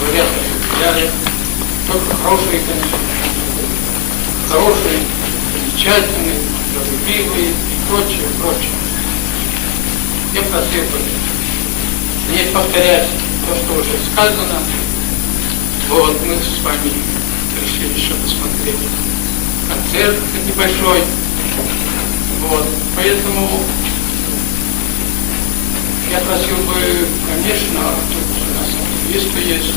говорят, я только хорошие, конечно, хорошие, замечательные, любимые и прочее, прочее. Я просил бы не повторять то, что уже сказано. Вот, мы с вами решили еще посмотреть концерт небольшой. Вот, поэтому я просил бы, конечно, тут у нас активисты есть,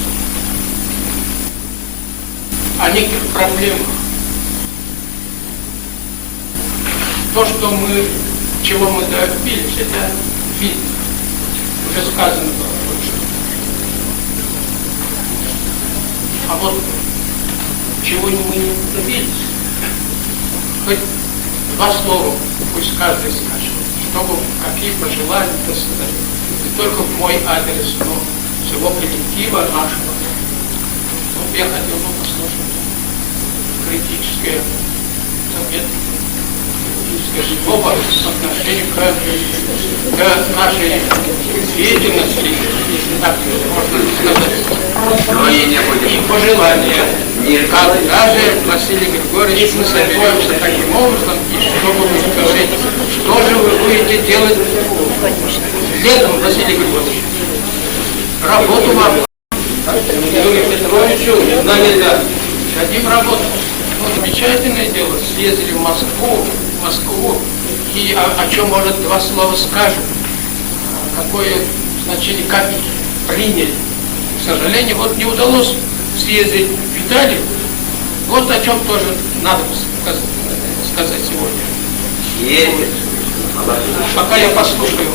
о неких проблемах. То, что мы, чего мы добились, это видно. Уже сказано было. А вот чего мы не добились, хоть два слова, пусть каждый скажет, чтобы какие пожелания сказать. Не только в мой адрес, но всего коллектива нашего. Вот я хотел бы послушать критическое совет, критическое слово в отношении к нашей деятельности, так можно сказать, и пожелания. Когда же, Василий Григорьевич, мы соберемся таким образом, и чтобы вы сказали, что же вы будете делать летом, Василий Григорьевич? Работу вам, Юрию Петровичу, дадим работу. Вот замечательное дело, съездили в Москву, и о чем, может, два слова скажем, какое значение, как приняли. К сожалению, вот не удалось съездить в Италию. Вот о чем тоже надо сказать сегодня. Едет. Пока я послушаю.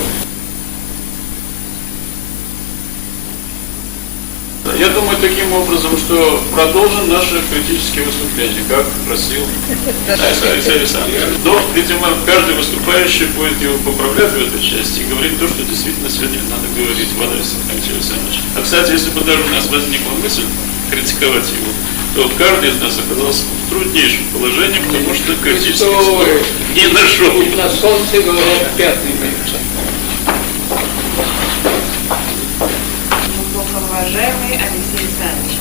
Я думаю таким образом, что продолжим наши критические выступления, как просил Алексей Александрович. Но, видимо, каждый выступающий будет его поправлять в этой части и говорить то, что действительно сегодня надо говорить в адрес Алексея Александровича. А, кстати, если бы даже у нас возникла мысль критиковать его, то каждый из нас оказался в труднейшем положении, потому что критических слов не нашел. На солнце, говорят, пятый месяц. Уважаемый Алексей Александрович,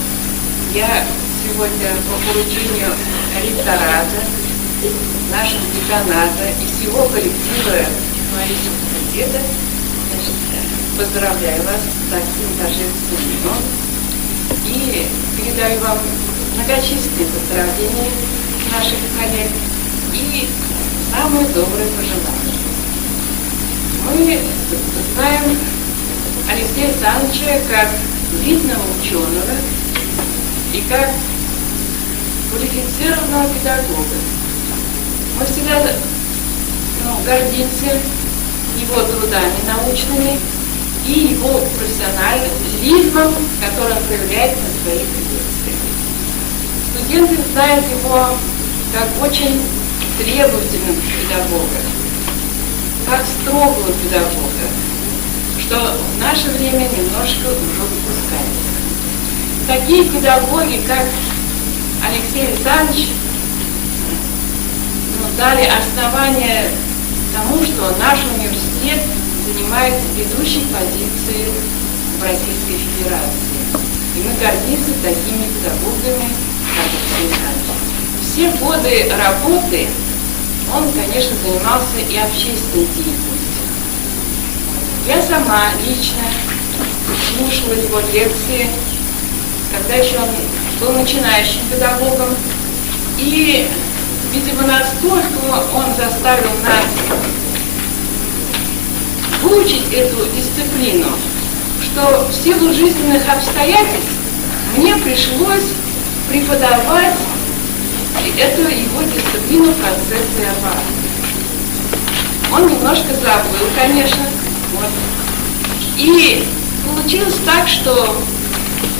я сегодня по поручению ректората, нашего деканата и всего коллектива технологического факультета, поздравляю вас с таким торжественным днем и передаю вам многочисленные поздравления наших коллег и самые добрые пожелания. Мы знаем Алексея Александровича как видного ученого и как квалифицированного педагога. Мы всегда гордимся его трудами научными и его профессионализмом, который он проявляет на своих лекциях. Студенты знают его как очень требовательного педагога, как строгого педагога, что в наше время немножко уже выпускается. Такие педагоги, как Алексей Александрович, дали основание тому, что наш университет занимает ведущие позиции в Российской Федерации. И мы гордимся такими педагогами, как Алексей Александрович. Все годы работы он, конечно, занимался и общественной деятельностью. Я сама лично слушала его лекции, когда еще он был начинающим педагогом. И, видимо, настолько он заставил нас выучить эту дисциплину, что в силу жизненных обстоятельств мне пришлось преподавать эту его дисциплину в конце ЦА. Он немножко забыл, конечно. Вот. И получилось так, что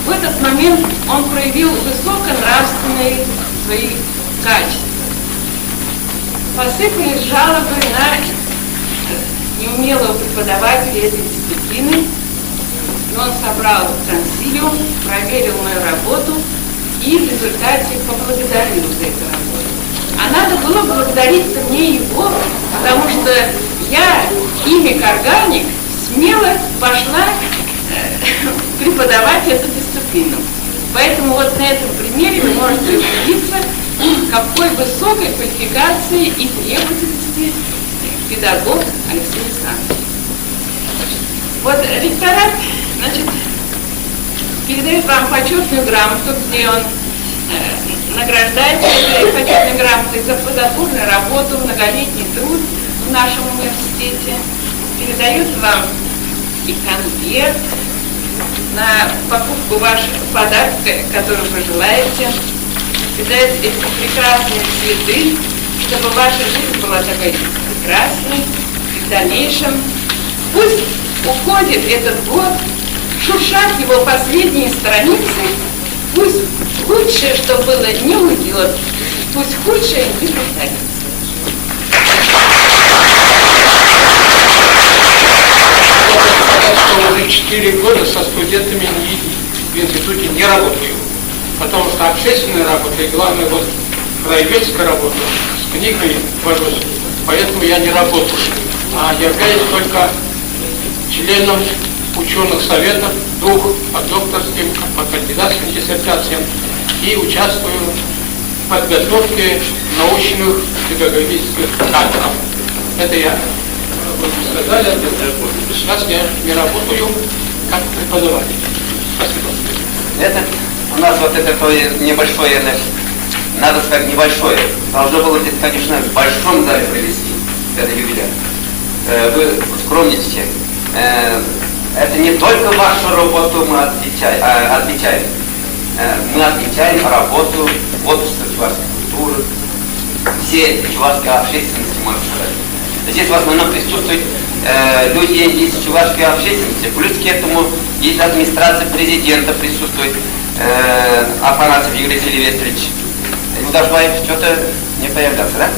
в этот момент он проявил высоконравственные свои качества. Посыпались жалобы на неумелого преподавателя этой дисциплины, но он собрал консилиум, проверил мою работу и в результате поблагодарил за эту работу. А надо было благодарить-то мне его, потому что я, химик-органик, смело пошла преподавать эту дисциплину. дисциплину. Поэтому вот на этом примере вы можете убедиться, какой высокой квалификации и требовательности педагог Алексей Александрович. Вот ректорат, значит, передает вам почетную грамоту, где он награждает этой почетной грамотой за плодотворную работу, многолетний труд в нашем университете, передает вам и конверт на покупку ваших подарков, которые вы желаете, передает эти прекрасные цветы, чтобы ваша жизнь была такой прекрасной и в дальнейшем. Пусть уходит этот год, шуршат его последние страницы, пусть лучшее, что было, не уйдет, пусть худшее не повторится. Уже 4 года со студентами в институте не работаю, потому что общественная работа и, главное, вот краеведская работа с книгами вожусь, поэтому я не работаю, а являюсь только членом ученых советов, 2 по докторским, по кандидатским диссертациям, и участвую в подготовке научных педагогических кадров. Это я, вы сказали, сейчас я не работаю как преподаватель. Спасибо. Это у нас вот это такое небольшое, надо сказать, небольшое. Должно было здесь, конечно, в большом зале провести это юбилей. Вы скромничаете. Это не только вашу работу мы отмечаем. Мы отмечаем работу общества чувашской культуры, всей чувашской общественности, можно сказать. Здесь в основном присутствуют люди из чувашской общественности, плюс к этому из администрации президента присутствует Афанасьев Юрий Сильвестрович. Юлдашбаев что-то не появлялся, да?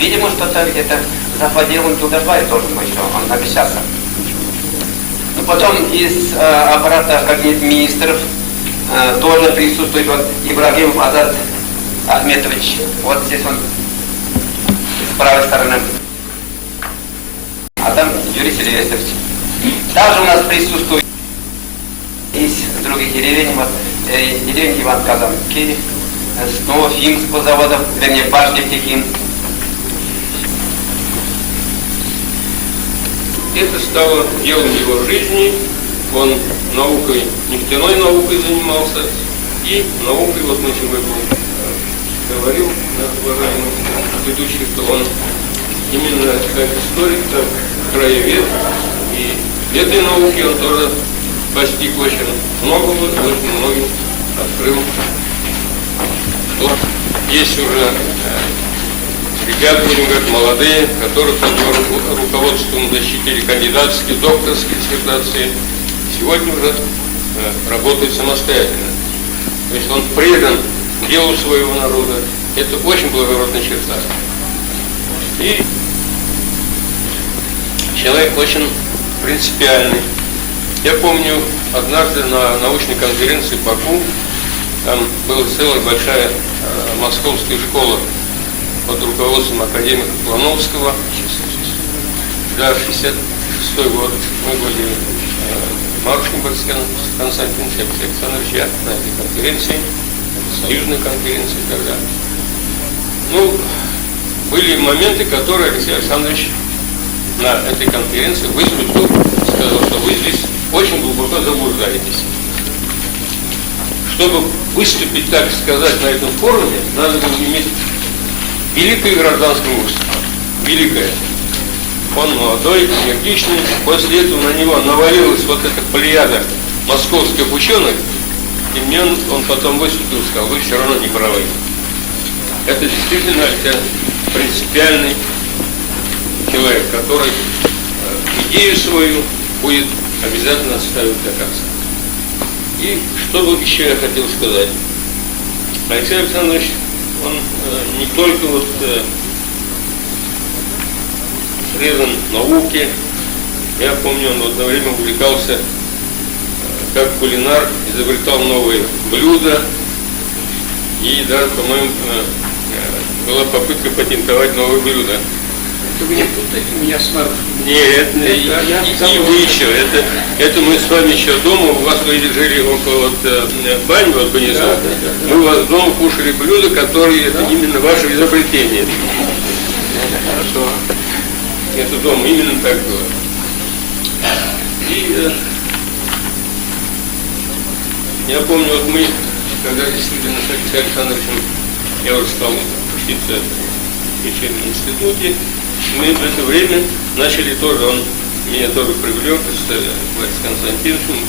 Видимо, что-то где-то захватил он Юлдашбаев тоже еще, он обещался. Ну, потом из аппарата кабинета министров тоже присутствует вот Ибрагимов Азат Ахметович. Вот здесь он с правой стороны. А там Юрий Сильвестрович. Также у нас присутствует из других деревень, вот, деревень Иван Казанский, снова Фимского завода, вернее, Башнефтехим. Это стало делом его жизни. Он наукой, нефтяной наукой занимался, и наукой, вот мы сегодня говорил, уважаемый ведущий, что он именно как историк, так краевед, и этой науки он тоже постиг очень многого, очень многим открыл. Вот есть уже ребята, будем говорить, молодые, которые под его руководством защитили кандидатские, докторские диссертации, сегодня уже работает самостоятельно. То есть он предан делу своего народа. Это очень благородная черта. И человек очень принципиальный. Я помню, однажды на научной конференции в Баку, там была целая большая московская школа под руководством академика Плановского. Да, 66-й год. Мы были Марушкин Константин Александрович, я на этой конференции, союзной конференции тогда. Ну, были моменты, которые Алексей Александрович на этой конференции высветил, сказал, что вы здесь очень глубоко заблуждаетесь. Чтобы выступить, так сказать, на этом форуме, надо было иметь великое гражданское мужество. Великое. Он молодой, энергичный. После этого на него навалилась вот эта плеяда московских ученых, и мне он потом выступил и сказал, вы все равно не правы. Это действительно принципиальный человек, который идею свою будет обязательно ставить до конца. И что бы еще я хотел сказать. Алексей Александрович, он не только вот предан науке. Я помню, он в одно время увлекался как кулинар, изобретал новые блюда. И даже, по-моему, была попытка патентовать новые блюда. Вы не путаете меня с Марусей? Нет, я и вы еще. Это мы с вами еще дома, у вас вы жили около бани вот внизу. Мы у вас дома кушали блюда, которые это именно ваше изобретение. Хорошо. Это дома именно так было. И я помню, вот мы, когда действительно с Алексеем Александровичем, я уже стал учиться в вечернем институте, мы в это время начали тоже, он меня тоже привлек с Владимиром Константиновичем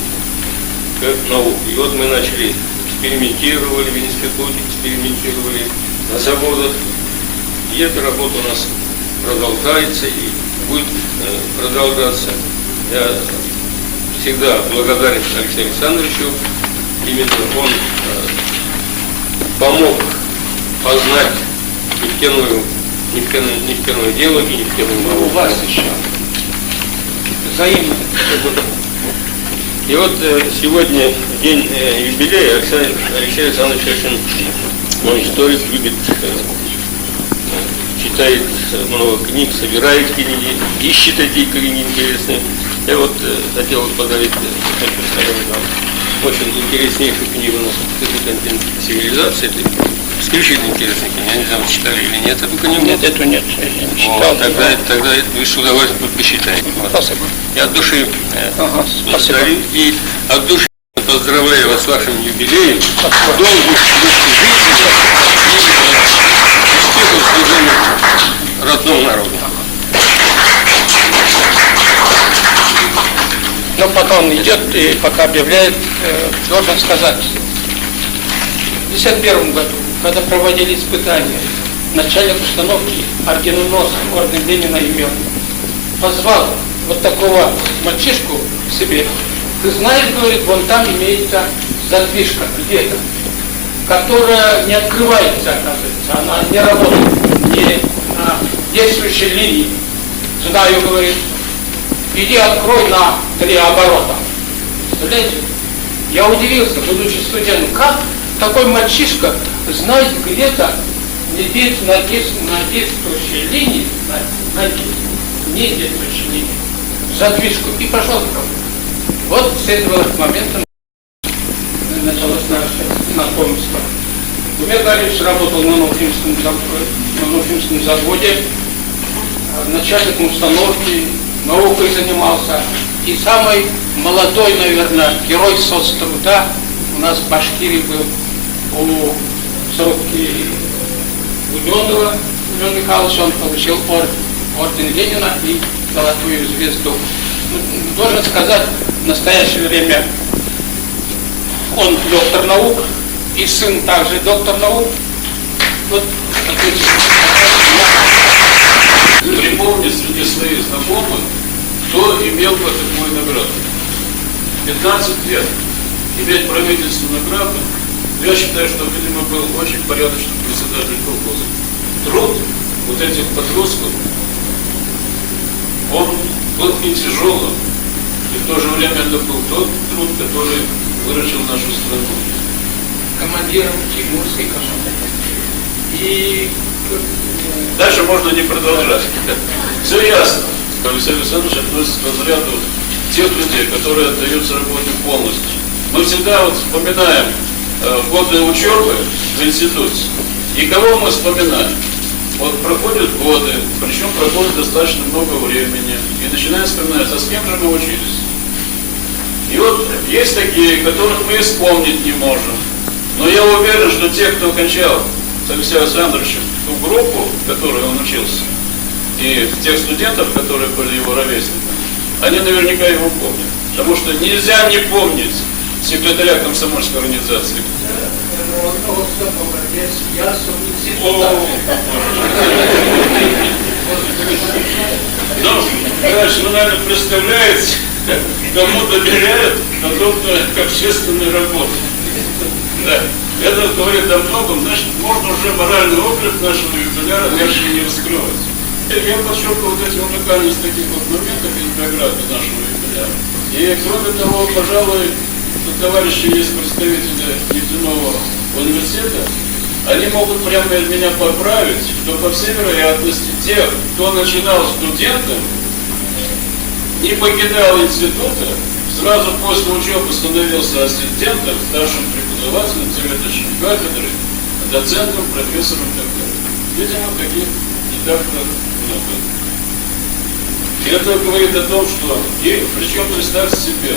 к науке. И вот мы начали, экспериментировали в институте, экспериментировали на заводах. И эта работа у нас продолжается и будет продолжаться. Я всегда благодарен Алексею Александровичу. Именно он помог познать нефтяное дело и нефтяную У науку. вас еще взаимно. И вот сегодня день юбилея. Алексей Александрович очень, он историк, любит, читает много книг, собирает книги, ищет эти книги интересные. Я вот хотел подарить, хочу сказать вам, очень интереснейшую книгу у нас «Континент цивилизации». Это исключительно интересная книга. Я не знаю, читали или нет эту книгу. Нет, эту нет. Я не читал. Тогда вы с удовольствием посчитаете. Вот. Спасибо. Я от души Спасибо. благодарю и от души поздравляю вас с вашим юбилеем. Долгих жизни и успехов в служении родному народу. Но пока он идет и пока объявляет, должен сказать, в 1951 году, когда проводили испытания, начальник установки орденоносца орден Ленина имел, позвал вот такого мальчишку к себе. Ты знаешь, говорит, вон там имеется задвижка где-то, которая не открывается, оказывается, она не работает, не на действующей линии. Знаю, говорит, иди открой на 3 оборота. Представляете? Я удивился, будучи студентом, как такой мальчишка знает где-то на действующей линии, не действующей линии, задвижку, и пошел к кому. Вот с этого момента началось наше знакомство. Гумер Галевич работал на Новоуфимском заводе, начальником установки, наукой занимался. И самый молодой, наверное, герой соцтруда у нас в Башкирии был у Сорокки Буденова Илья Михайлович. Он получил орден Ленина и золотую звезду. Должен сказать, в настоящее время он доктор наук, и сын также доктор наук. Вот, Припомни среди своих знакомых, кто имел по такой награду. 15 лет иметь правительственную награду, я считаю, что, видимо, был очень порядочным председатель колхоза. Труд вот этих подростков, он был и тяжелым, и в то же время это был тот труд, который выручил нашу страну. командиром Тимурской команды. И дальше можно не продолжать. Все ясно. Алексей Александрович относится к разряду тех людей, которые отдаются работе полностью. Мы всегда вот вспоминаем годы учебы в институте. И кого мы вспоминаем? Вот проходят годы, причем проходит достаточно много времени. И начинаем вспоминать, а с кем же мы учились. И вот есть такие, которых мы вспомнить не можем. Но я уверен, что те, кто кончал с Алексеем Александровичем ту группу, в которой он учился, и тех студентов, которые были его ровесниками, они наверняка его помнят. Потому что нельзя не помнить секретаря комсомольской организации. Ну, дальше вы, наверное, представляете, кому доверяют подобную общественную работу. Да. Это говорит о многом, значит, можно уже моральный облик нашего юбиляра дальше не раскрывать. Я подчеркиваю вот эти уникальность таких вот моментов из биографии нашего юбиляра. И кроме того, пожалуй, тут товарищи есть представители нефтяного университета, они могут прямо меня поправить, но по всей вероятности те, кто начинал студентом, не покидал института, сразу после учебы становился ассистентом, старшим преподавателем, заведующим кафедрой, доцентом, профессором и так далее. Видимо, таких не так много. И это говорит о том, что, и причем представьте себе,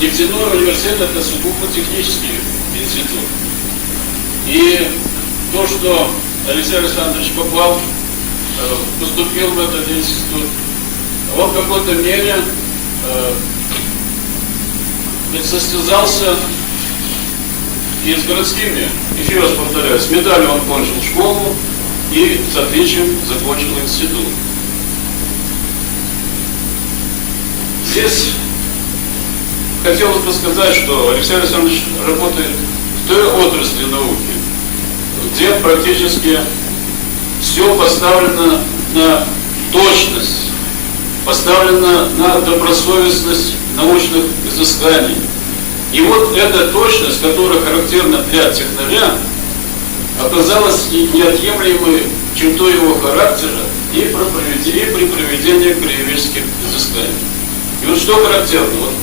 нефтяной университет — это сугубо технический институт. И то, что Алексей Александрович попал, поступил в этот институт, он в какой-то мере состязался и с городскими. Еще раз повторяю, с медалью он кончил школу и с отличием закончил институт. Здесь хотелось бы сказать, что Алексей Александрович работает в той отрасли науки, где практически все поставлено на точность, поставлено на добросовестность научных изысканий. И вот эта точность, которая характерна для технаря, оказалась неотъемлемой чертой его характера и при проведении краеведческих изысканий. И вот что характерно, вот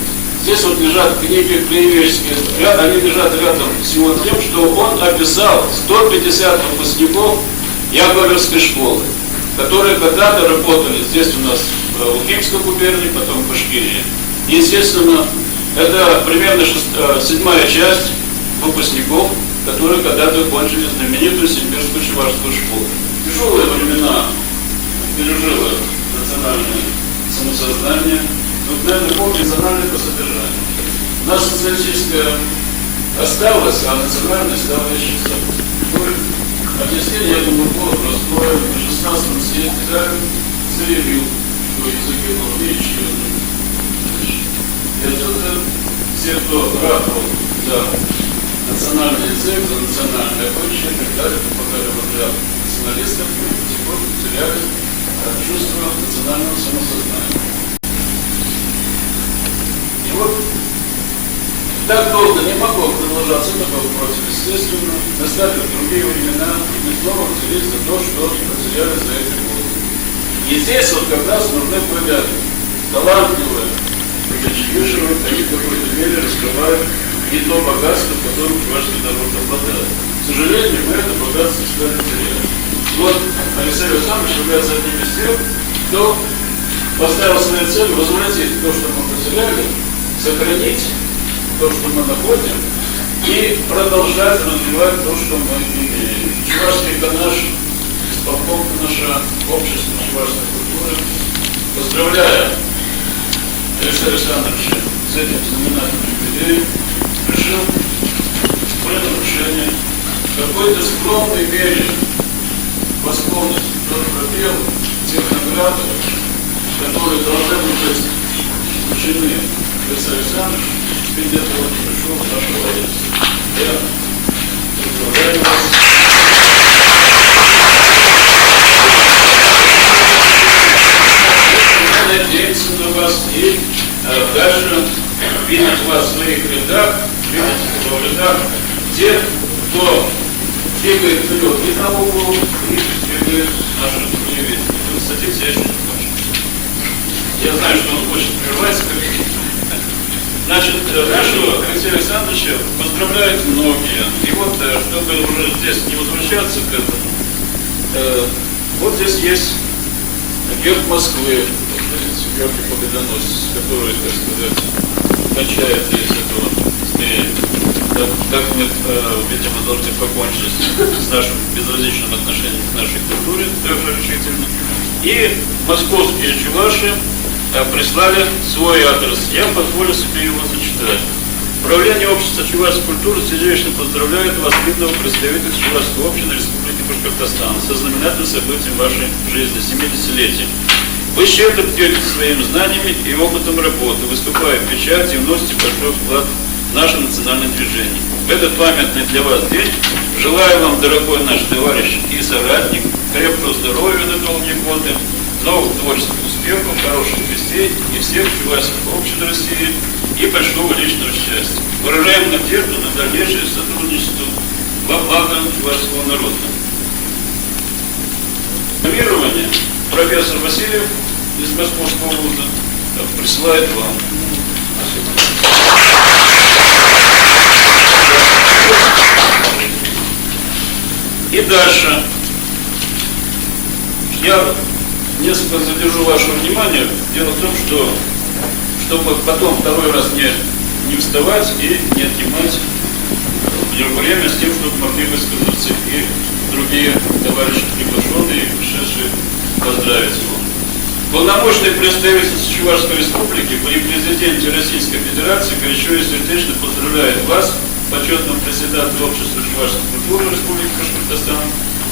здесь вот лежат книги краеведческие, они лежат рядом всего тем, что он описал 150 выпускников Яковлевской школы, которые когда-то работали здесь у нас в Уфимской губернии, потом в Башкирии. И, естественно, это примерно 7-я часть выпускников, которые когда-то кончили знаменитую Симбирскую чувашскую школу. Тяжелые времена пережило национальное самосознание, но, наверное, национальное по содержанию. Наша социалистическая осталась, а национальная стала исчезать. Объяснение, я думаю, было простое. На 16-м съезде заявил, что языки нужны и исчезнут. И отсюда все, кто ратовал за национальный язык, за национальное обычаи, когда для националистов до сих пор потеряли чувство национального самосознания. И вот так долго не могло продолжаться, это было противоестественно. Настали другие времена, и мы снова взялись за то, что потеряли за эти годы. И здесь вот как раз нужны были талантливые, высшие, они в какой-то мере раскрывают и то богатство, которым чувашский народ обладает. К сожалению, мы это богатство стали терять. Вот Алексей Александрович является одним из тех, кто поставил своей целью возвратить то, что мы потеряли, сохранить то, что мы находим, и продолжать развивать то, что мы имеем. Чувашский — это наш исполком, наше общество чувашской культуры. Поздравляя Алексея Александровича с этим знаменательным юбилеем, решил при нарушении в какой-то скромной мере восполнить тот пробел тех наград, которые должны быть вручены Алексею Александровичу. Ведь это вот пришел в нашу власть. Я поздравляю вас. Мы надеемся на вас и дальше видеть вас в своих рядах, видеть в рядах тех, кто двигает вперед и науку, и двигает нашу краеведение. Садитесь, я еще не кончил. Я знаю, что он хочет прерваться, как значит, нашего Алексея Александровича поздравляют многие. И вот, чтобы уже здесь не возвращаться к этому, вот здесь есть герб Москвы, Георгий Победоносец, который, так сказать, кончает здесь этого змея. Так мы, видимо, должны покончить с нашим безразличным отношением к нашей культуре, даже решительно. И московские чуваши прислали свой адрес. Я позволю себе его зачитать. Правление общества чувашской культуры сердечно поздравляет вас, видного представителя чувашской общины Республики Башкортостан, со знаменательным событием вашей жизни, 70-летием. Вы щедро делитесь своими знаниями и опытом работы, выступая в печати и вносите большой вклад в наше национальное движение. В этот памятный для вас день желаю вам, дорогой наш товарищ и соратник, крепкого здоровья на долгие годы, новых творческих успехов, хороших вестей и всех чувашских общин России и большого личного счастья. Выражаем надежду на дальнейшее сотрудничество во благо чувашского народа. Номинирование профессор Васильев из Московского вуза присылает вам. И дальше. Я несколько задержу ваше внимание. Дело в том, что чтобы потом второй раз не вставать и не отнимать время с тем, чтобы могли высказаться и другие товарищи приглашенные, пришедшие поздравить его. Полномочный представитель Чувашской Республики при президенте Российской Федерации горячо и сердечно поздравляет вас, почетного председателя Общества Чувашской культуры Республики Башкортостан,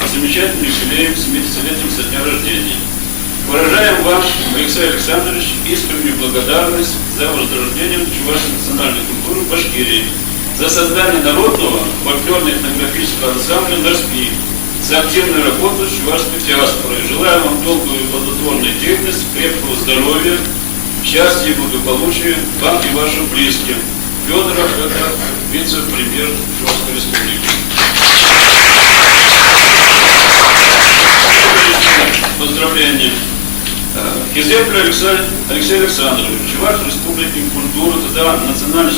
с замечательным юбилеем 70-летием со дня рождения. Выражаем вам, Алексей Александрович, искреннюю благодарность за возрождение чувашской национальной культуры в Башкирии, за создание народного фольклорно-этнографического ансамбля «Норспи», за активную работу с чувашской диаспорой. Желаю вам долгую и плодотворную деятельность, крепкого здоровья, счастья и благополучия вам и вашим близким. Федоров, это вице-премьер Чувашской Республики. Поздравления. Хизепля Алексей Александрович, Чуваш Республики культуры, тогда национальное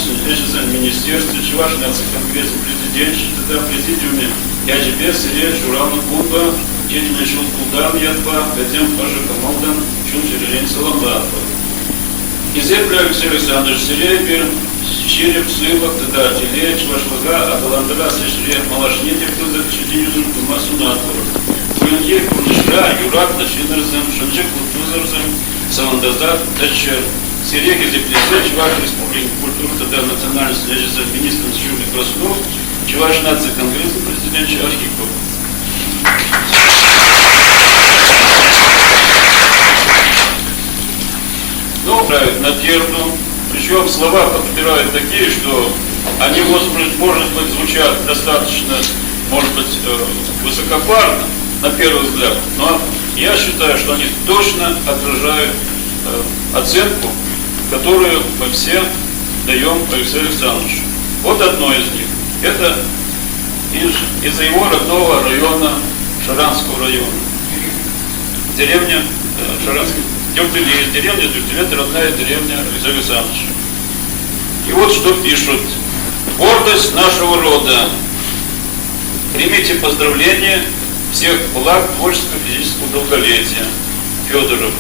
министерство, Чуваш наций-конгресс президентши, тогда президиуме ЯЖБ, Сирия, Чурауна Куба, Четина Шулкулдан Ядба, Гадем Паша Камолдан, Чунчерелень Саламбатба. Хизепля Алексей Александрович, Сирия, Бир, Щерев, Сывак, тогда Телея, Чувашвага, Абаландара, Сешрия, Малашнити, Кузак, Чединюзун, Кумасу Натвор. Куинье, Курнишра, Юрак, Тачинерзем, Шанчек, Куртузерзем, Савандазар, Тачер. Сирия, Хизеплизе, Чуваш Республики культуры, тогда национальный связи министром Чули Краснов, Чуваш нации конгресса, президент Архипов. Ну, правит надежду. Причем слова подбирают такие, что они, может быть, звучат достаточно, может быть, высокопарно, на первый взгляд, но я считаю, что они точно отражают оценку, которую мы все даем Алексею Александровичу. Вот одно из них. Это из-за его родного района, Шаранского района. Деревня Шаранская. Дюртеле, деревня Дюртеле, это родная деревня Алексея Александровича. И вот что пишут. Гордость нашего рода. Примите поздравления, всех благ творческого физического долголетия. Федоров.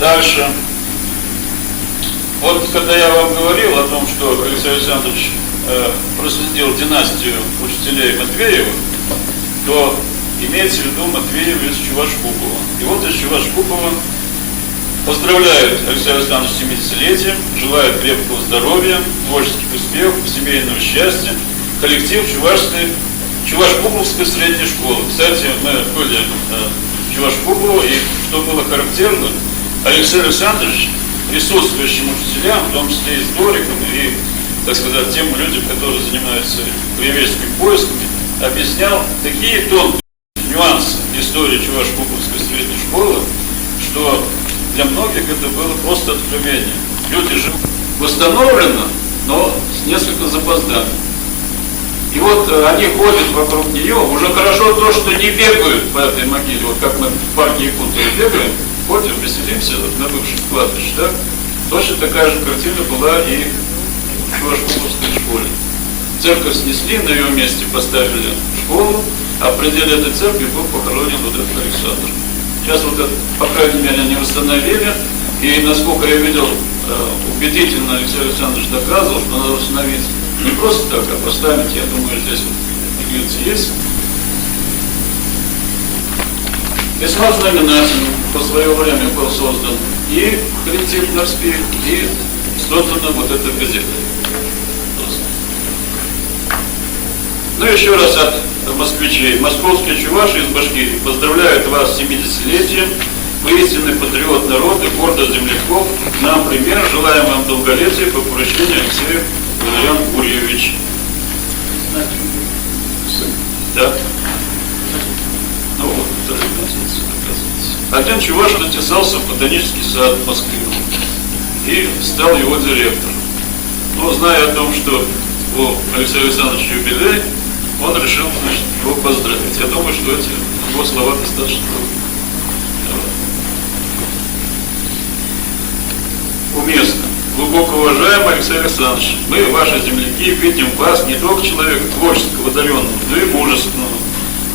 Дальше. Вот когда я вам говорил о том, что Алексей Александрович проследил династию учителей Матвеева, то имеется в виду Матвеева из Чувашкупова. И вот из Чувашкупова поздравляют Алексея Александровича с 70-летием, желают крепкого здоровья, творческих успехов, семейного счастья. Коллектив Чувашкуповской средней школы. Кстати, мы были в Чувашкупово, и что было характерно, Алексей Александрович присутствующим учителям, в том числе историкам и, так сказать, тем людям, которые занимаются краеведческими поисками, объяснял такие тонкие нюансы истории Чувашкуповской средней школы, что для многих это было просто откровение. Люди живут восстановленно, но с несколько запозданием. И вот они ходят вокруг нее, уже хорошо то, что не бегают по этой могиле, вот как мы в парке Якутии бегаем, ходим, веселимся на бывших кладбищах, да? Точно такая же картина была и в Чувашкуповской школе. Церковь снесли, на ее месте поставили школу, а в пределе этой церкви был похоронен вот этот Александр. Сейчас вот это, по крайней мере, они восстановили, и, насколько я видел, убедительно Алексей Александрович доказывал, что надо восстановить не просто так, а поставить, я думаю, здесь вот иглицы есть. Весьма знаменательным по свое время был создан и коллектив Норспи, и создана вот эта газета. Ну, еще раз от москвичей. Московские чуваши из Башкирии поздравляют вас с 70-летием. Вы истинный патриот народа, гордость земляков. Нам пример. Желаем вам долголетия по поручению Алексея Валерьян Гурьевич. Да? Ну вот, это оказывается. Один чуваш затесался в ботанический сад в Москве и стал его директором. Но зная о том, что у Алексея Александровича юбилей, он решил, значит, его поздравить. Я думаю, что эти его слова достаточно уместно. Глубоко уважаемый Алексей Александрович, мы, ваши земляки, видим в вас не только человека творческого, одаренного, но и мужественного,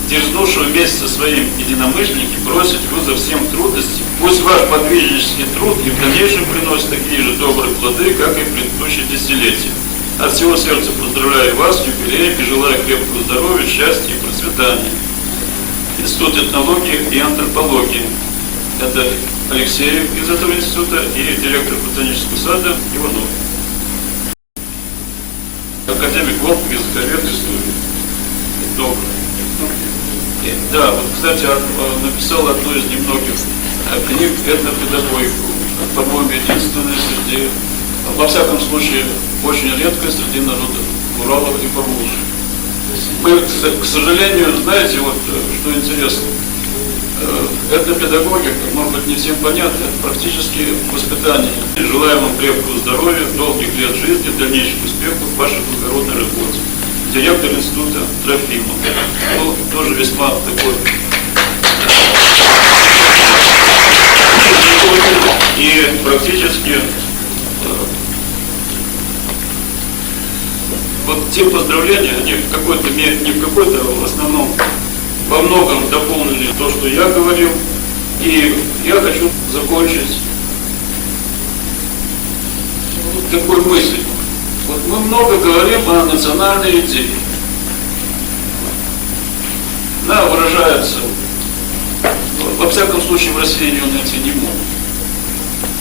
дерзнувшего вместе со своим единомышленником бросить вызов всем трудностям. Пусть ваш подвижнический труд и в дальнейшем приносит такие же добрые плоды, как и предыдущие десятилетия. От всего сердца поздравляю вас с юбилеем и желаю крепкого здоровья, счастья и процветания. Институт этнологии и антропологии. Это Алексеев из этого института и директор ботанического сада Иванов. Академик Волков, языковед, истории. Добрый. Да, вот, кстати, написал одну из немногих книг «Этнопедагогику». По-моему, единственная среди, во всяком случае, очень редкая среди народов Урала и Поволжья. Мы, к сожалению, знаете, вот что интересно, этнопедагогика, может быть, не всем понятно, это практически воспитание. Желаем вам крепкого здоровья, долгих лет жизни, дальнейших успехов в вашей благородной работе. Директор института Трофимов. Ну, тоже весьма такой. И практически вот те поздравления, они в какой-то мере, не в какой-то, а в основном, во многом дополнили то, что я говорил. И я хочу закончить такой мыслью. Вот мы много говорим о национальной идее. Она выражается, во всяком случае, в России ее найти не могут.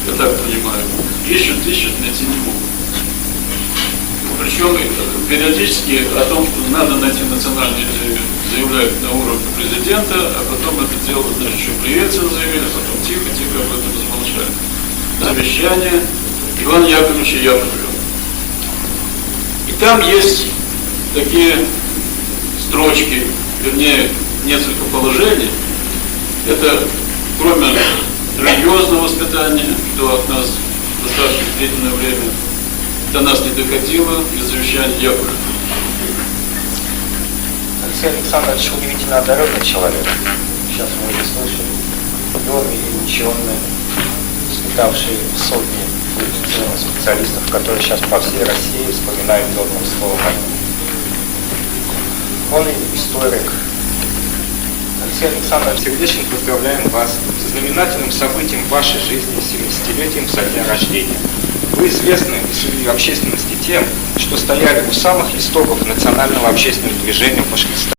Я так понимаю. Ищут, найти не могут. Причем периодически о том, что надо найти национальную идею, заявляют на уровне президента, а потом это дело, значит, еще при Ельцине заявили, а потом тихо-тихо об этом замолчали. Завещание Ивана Яковлевича Яковлева. И там есть такие строчки, вернее, несколько положений. Это кроме религиозного воспитания, что от нас достаточно длительное время до нас не доходило из завещания Яковлева. Алексей Александрович удивительно одаренный человек. Сейчас мы уже слышали. Умный, ученый, воспитавший сотни квалифицированных специалистов, которые сейчас по всей России вспоминают добрым словом. Он историк. Алексей Александрович, сердечно поздравляем вас с знаменательным событием в вашей жизни, 70-летием со дня рождения. Вы известны среди общественности тем, что стояли у самых истоков национального общественного движения в Башкортостане.